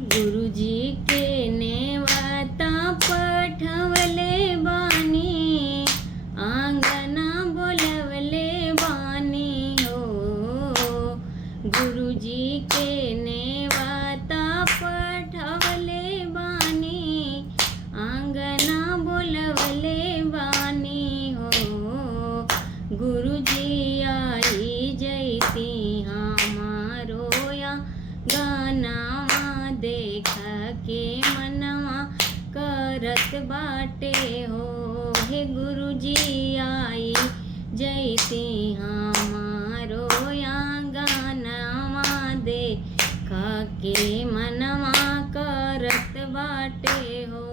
गुरुजी के नेवता पठवले बानी, आंगना बोलवले बानी हो। गुरुजी के नेवता पठवले बानी, आंगना बोलवले बानी हो। गुरुजी आई जैती हमारो या गाना देख के मनवा करत बाटे हो। हे गुरुजी आई जैती हमारो या गाना देख के मनवा करत बाटे हो।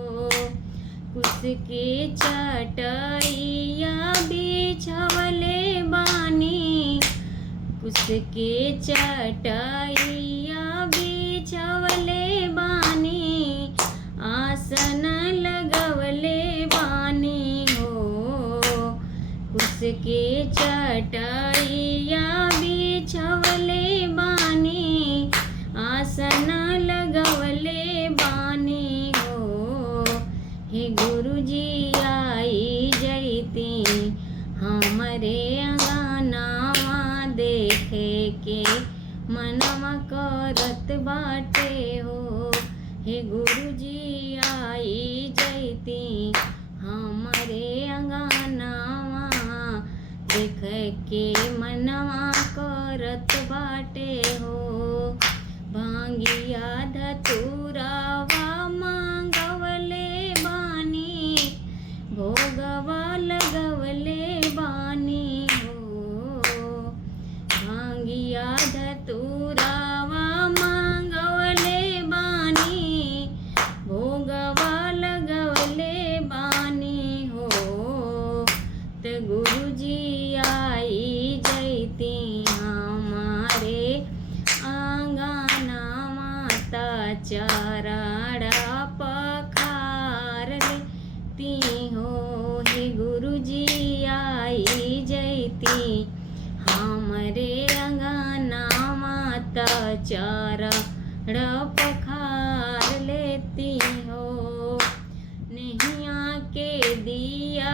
कुसके चटैया बिछवले बानी, कुसके चटैया बिछवले बानी, आसन लगवले बानी हो। कुसके चटैया बिछवले बानी, आसन लगवले बानी हो। हे गुरुजी आई जैती हमरे अंगनावा देखे के मनवा करत बाटे हो। हे गुरुजी आई जैती हमरे अंगनावा देख के मनवा करत बाटे हो। भांगिया धतूरावा मांगवले बानी, भोगवा लगवले बानी हो। भांगिया धतूरावा मांगवले बानी, भोगवा लगवले बानी हो। त गुरुजी आई जैती हमारे आंगना माता चराड़ा पखार लेती हो। हे गुरुजी आई जैती हमरे अंगना माता चराड़ा पखार लेती हो। नैया के दिया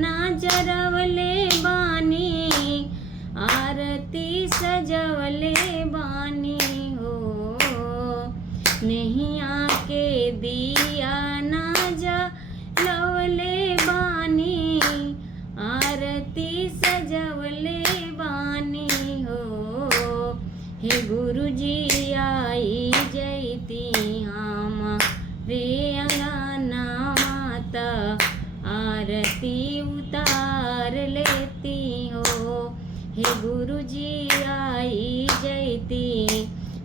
ना जरवले बानी, आरती सजवले बानी हो। नैया के दिया ना जलवले बानी, आरती सजवले बानी हो। हे गुरुजी आई जैती हमारे अंगना माता आरती उतार लेती हो। हे गुरुजी आई जैती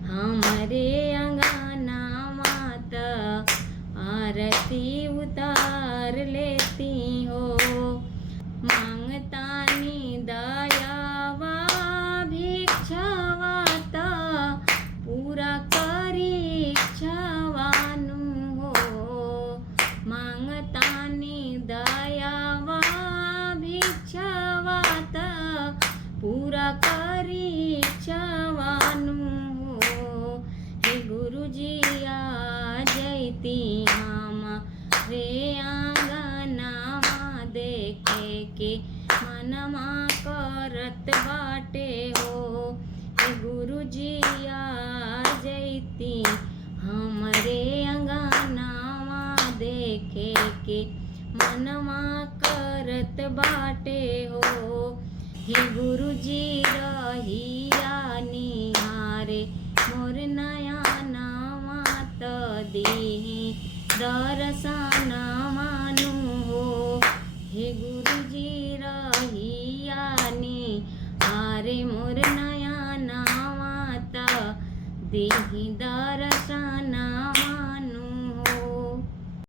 हमरे अंगना माता आरती उतार लेती हो। मांगतानी दयावा भिक्षावाता, पूरा करी इच्छावानु हो। मांगतानी दयावा भिक्षावाता, पूरा करी इच्छावानु हो। हे गुरुजी आ जैती हमारे आंगनावा देखे के मनवा करत बाटे हो। हे गुरुजी आ जैती हमरे अंगनावा देखे के मनवा करत बाटे हो। हे गुरुजी रहिया निहारे मोर नयनवा त देहि दर्शन मानु हो। हे गुरुजी रहिया निहारे मोर नयनवा त देहि